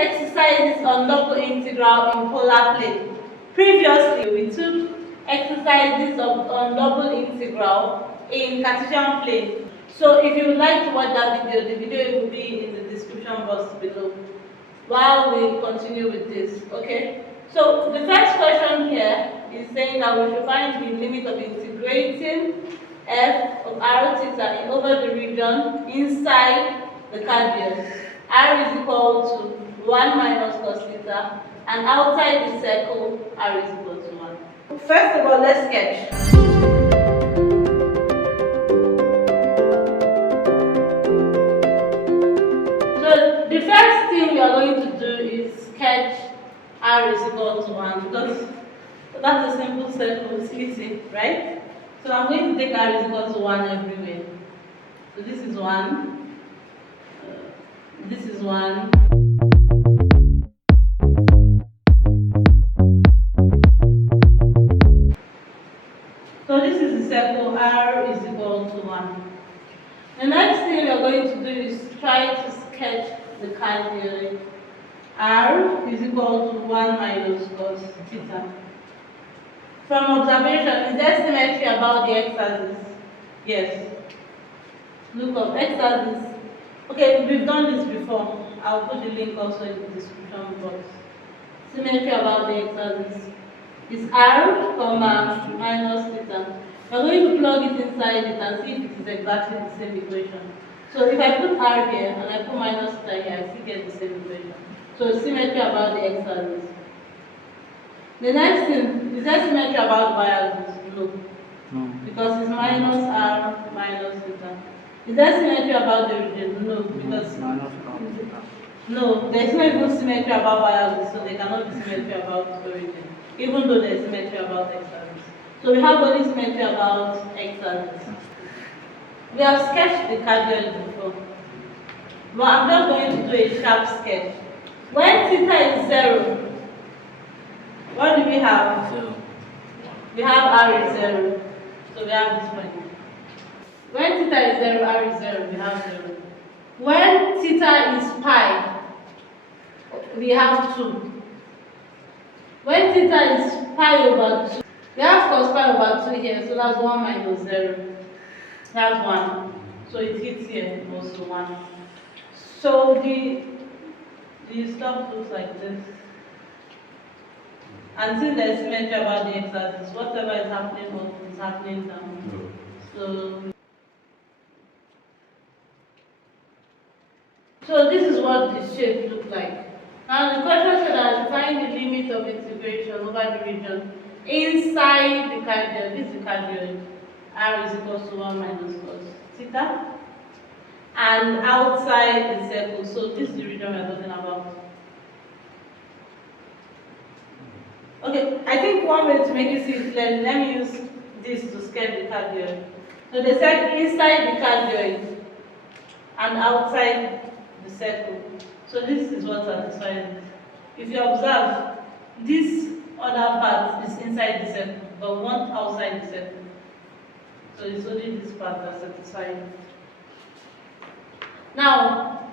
exercises on double integral in polar plane. Previously, we took exercises on double integral in Cartesian plane. So if you would like to watch that video, the video will be in the description box below while we continue with this, okay? So the first question here is saying that we should find the limit of integrating f of r theta in over the region inside the cardioid. R is equal to 1 minus cos theta, and outside the circle, r is equal to 1. First of all, let's sketch. So the first thing we are going to do is sketch r is equal to 1 because that's a simple circle, it's easy, right? So I'm going to take r is equal to 1 everywhere. So this is 1, this is 1. So this is the circle, r is equal to 1. The next thing we are going to do is try to sketch the cardioid. R is equal to 1 minus cos theta. From observation, is there symmetry about the x-axis? Yes. Look up, x-axis. Okay, we've done this before. I'll put the link also in the description box. Symmetry about the x-axis is r, comma, minus theta. We're going to plug it inside it and see if it is exactly the same equation. So if I put r here and I put minus theta here, I still get the same equation. So symmetry about the x-axis. The next thing, is there symmetry about y-axis? No. Because it's minus r minus theta. Is there symmetry about the region? No, because no, there's no even symmetry about y-axis, so there cannot be symmetry about the origin, even though there's symmetry about x-axis. So we have only symmetry about x-axis. We have sketched the cardioid before, but I'm just going to do a sharp sketch. When theta is 0, what do we have? 0. We have r is 0. So we have this one. When theta is 0, r is 0, we have 0. When theta is pi, we have 2. When theta is pi over 2, we have cos pi over 2 here, so that's 1 minus 0. That's 1. So it hits here, also 1. So the stuff looks like this. And since there's symmetry about the x-axis, whatever is happening up is happening down. So this is what the shape looks like. Now the question said that find the limit of integration over the region inside the cardioid. This is the cardioid. R is equal to 1 minus cos theta. And outside the circle, so this is the region we're talking about. Okay, I think one way to make it see it clearly, let me use this to sketch the cardioid. So they said inside the cardioid and outside the circle. So this is what satisfies this. If you observe, this other part is inside the circle, but we want outside the circle. So it's only this part that satisfies it. Now,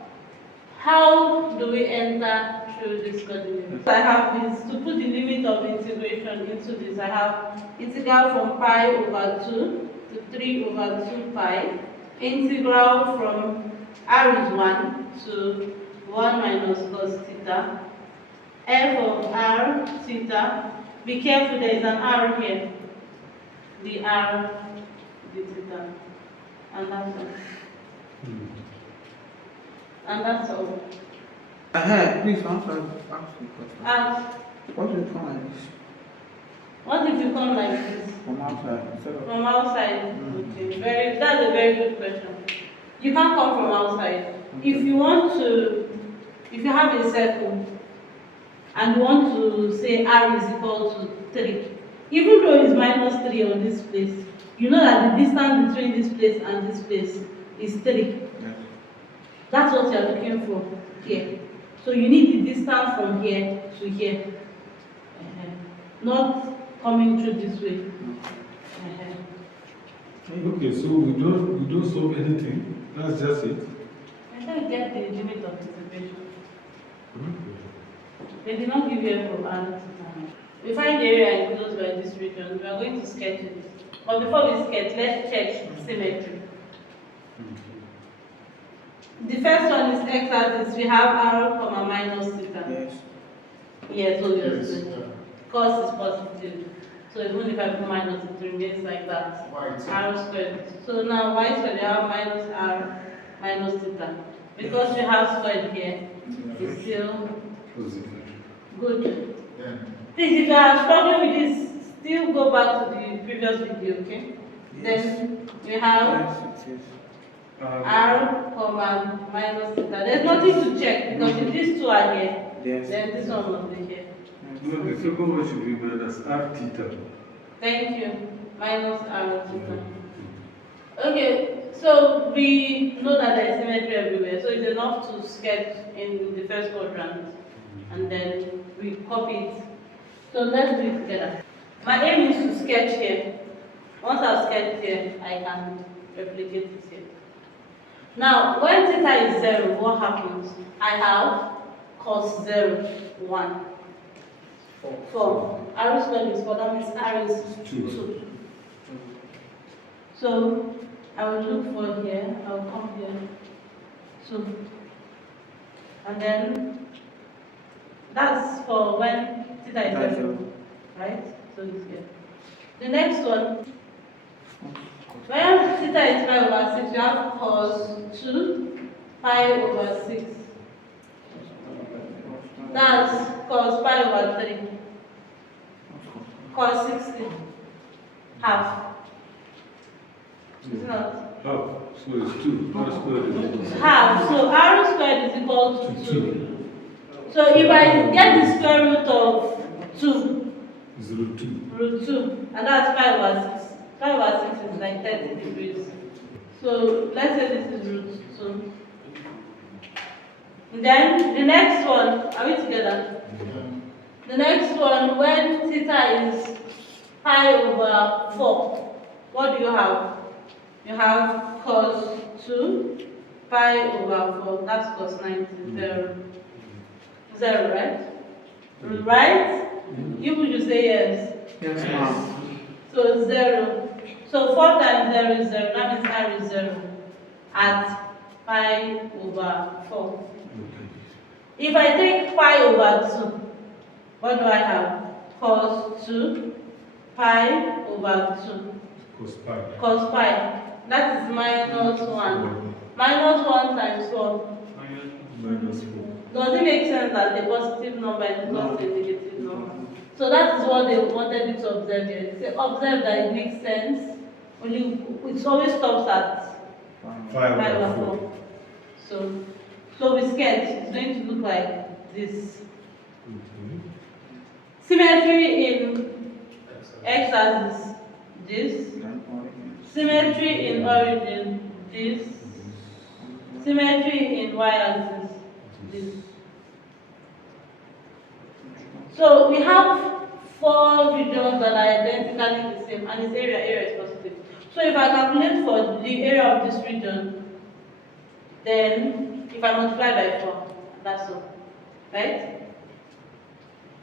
how do we enter through this coordinate? What I have is to put the limit of integration into this. I have integral from pi over 2 to 3 over 2 pi. Integral from r is 1 to 1 minus cos theta. F of r theta. Be careful, there is an r here. The r, the theta. And that's all. And that's all. Please answer the question. What if you come like this? What if you come like this? From outside instead of From outside? Okay, that's a very good question. You can't come from outside. If you want to, if you have a circle and you want to say r is equal to 3, even though it's minus 3 on this place, you know that the distance between this place and this place is 3. yes. That's what you're looking for here. So you need the distance from here to here. Not coming through this way. Okay, so we don't solve anything. That's just it. I can't get the limit of integration. They did not give you a for R theta. We find the area enclosed by this region. We are going to sketch it. But before we sketch, let's check symmetry. The first one is x-axis. We have r comma minus theta. Yes. Yes, obviously. Cos is positive. So even if I put minus, it remains like that. R squared. So now y squared, you have minus r minus theta. Because you have squared here, it's still good. Please, if you are struggling with this, still go back to the previous video, okay? Yes. Then we have Yes, it is. r comma minus theta. There's nothing to check because if these two are here, Yes. then this one must be here. No, the second one should be minus r theta. Thank you. Minus r theta. Okay, so we know that there is symmetry everywhere, so it's enough to sketch in the first quadrant and then we copy it. So let's do it together. My aim is to sketch here. Once I've sketched here, I can replicate it here. Now, when theta is 0, what happens? I have cos 0, 1. 4. R squared is 4, that means R is 2. So, I will look for here, I will come here. So, and then, that's for when theta is 0, right? So, it's here. The next one, when theta is pi over 6, you have cos 2 pi over 6. That's cos pi over 3. Cos 60. Half. It's not. Half, so it's 2. R squared is equal to Half. So r squared is equal to 2. So if I get the square root of 2, is root 2. root 2, and that's pi over 6. Pi over 6 is like 30 degrees. So let's say this is root 2. And then the next one, are we together? The next one, when theta is pi over 4, what do you have? You have cos 2 pi over 4, that's cos 90, 0. 0, right? Right? You would say yes. Yes, ma'am. So 0. So 4 times 0 is 0, that means r is 0 at pi over 4. If I take pi over 2, what do I have? Cos 2 pi over 2. Cos pi. Cos pi. That is minus 1. Minus 1 times 4. Minus 4. Does it make sense that a positive number is equal to a negative number? So that is what they wanted you to observe here. They say, observe that it makes sense. Only it always stops at 5 5 over or 4. 4. So we sketch. It's going to look like this. Symmetry in x-axis, this. Symmetry in origin, this. Symmetry in y-axis, this. So we have 4 regions that are identically the same, and its area is positive. So if I calculate for the area of this region, then if I multiply by 4, that's all, right?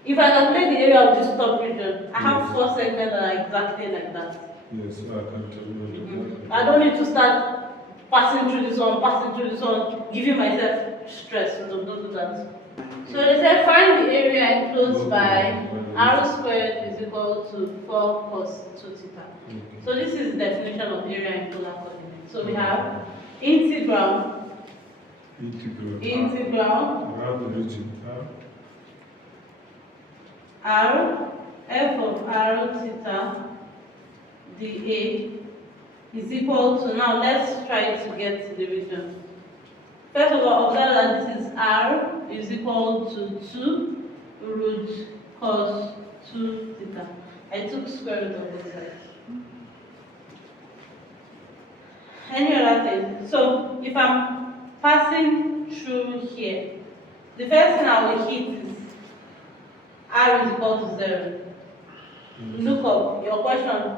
If I calculate the area of this top region, I have 4 segments that are exactly like that. Yes, I can tell you. I don't need to start passing through this one, giving myself stress. So don't do that. So they said find the area enclosed by r squared is equal to 4 cos 2 theta. So this is the definition of area in polar coordinates. So we have integral Around the region. r f of r theta dA is equal to, now let's try to get to the region. First of all, observe that this is r is equal to 2 root cos 2 theta. I took square root of both sides. Any other thing? So if I'm passing through here, the first thing I will hit is r is equal to 0. Look up your question.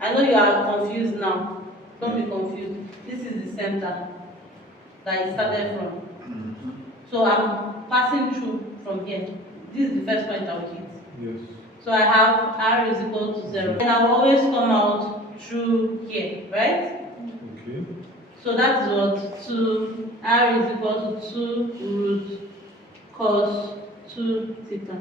I know you are confused now. Don't be confused. This is the center that it started from. So I'm passing through from here. This is the first point I will hit. Yes. So I have r is equal to 0. And I will always come out through here, right? Okay. So that is what 2 r is equal to 2 root cos 2 theta.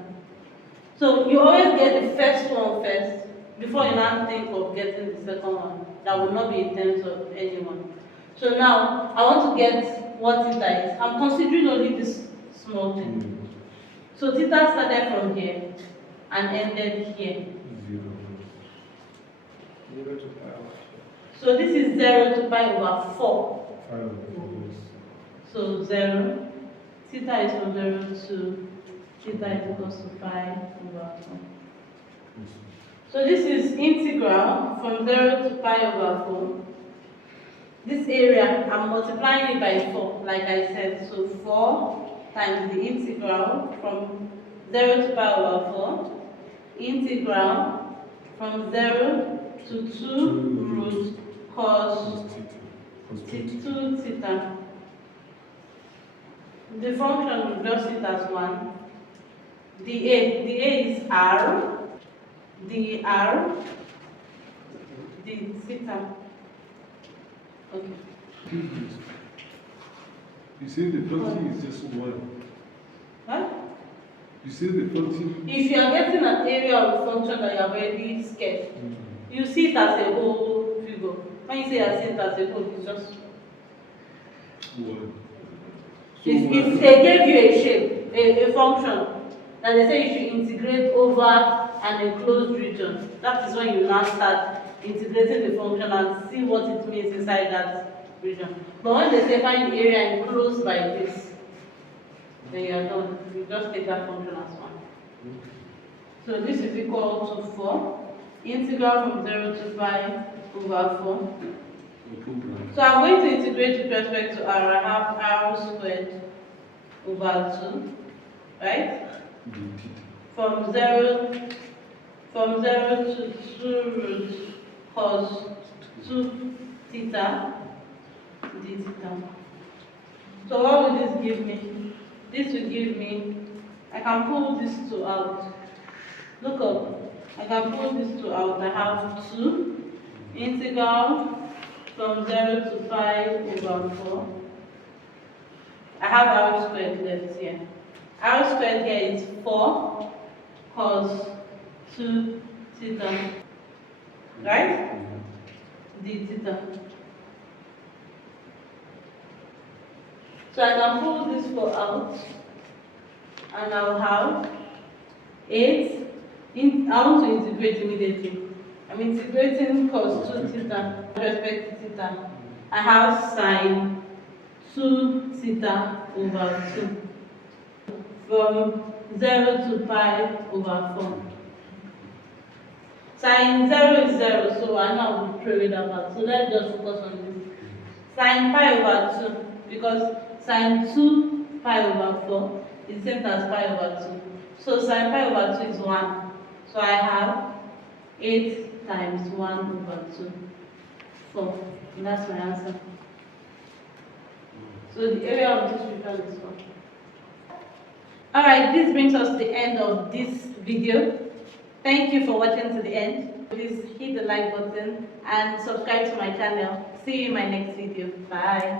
So you always get the first one first before you now think of getting the second one. That will not be in terms of anyone. So now I want to get what theta is. I'm considering only this small thing. So theta started from here and ended here. 0. 0 to pi over 4. So this is 0 to pi over 4. 5 over 4. Yes. So 0. Theta is from 0 to theta is equals to pi over 4. Yes. So this is integral from 0 to pi over 4. This area, I'm multiplying it by 4, like I said. So 4 times the integral from 0 to pi over 4. Integral from 0 to 2 root cos Cos theta. 2 theta. The function we just sit as 1. The a is r. The r. The theta. Okay. You say the function is just 1. Huh? You say the function. If you are getting an area of the function that you are very scared, you see it as a whole figure. When you say I see it as a whole, it's just 1. if they gave you a shape, a function, that they say you should integrate over an enclosed region, that is when you now start integrating the function and see what it means inside that region. But when they say find the area enclosed by this, then you are done. You just take that function as 1. So this is equal to 4. Integral from 0 to pi over 4. So I'm going to integrate with respect to r. I have r squared over 2, right? From 0 to 2 root cos 2 theta d theta. So what will this give me? This will give me, I can pull this 2 out. Look up. I can pull this 2 out. I have 2 integral from 0 to pi over 4. I have r squared left here. R squared here is 4 cos 2 theta. Right? D theta. So I can pull this 4 out and I'll have 8. I want to integrate immediately. I'm integrating cos 2 theta with respect to theta. I have sine 2 theta over 2 from 0 to pi over 4. Sine 0 is 0, so I now will throw it out. So let's just focus on this. Sine pi over 2, because sine 2 pi over 4 is the same as pi over 2. So sine pi over 2 is 1. So I have 8 times 1 over 2, 4. And that's my answer. So the area of this region is 4. Alright, this brings us to the end of this video. Thank you for watching to the end. Please hit the like button and subscribe to my channel. See you in my next video. Bye.